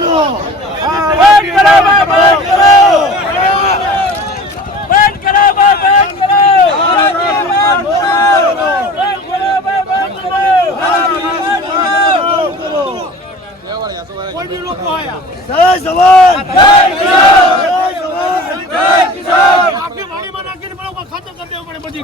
કરો. બંધ કરો બંધ કરો. બંધ કરો. બંધ કરો જય જવાન. જય નાખીને પણ ખાતર કરી દેવું પડે બધી.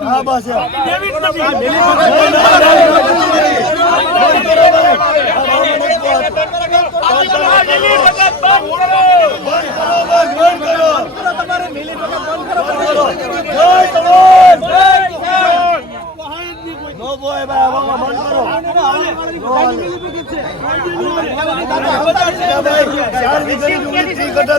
ચાર દીકરી ડુંગળી કટા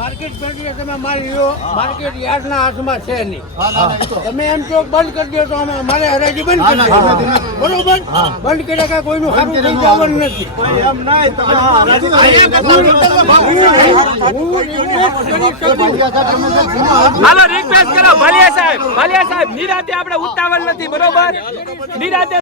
માર્કેટ નથી. ઉતાવળ નથી બરોબર? નિરાતે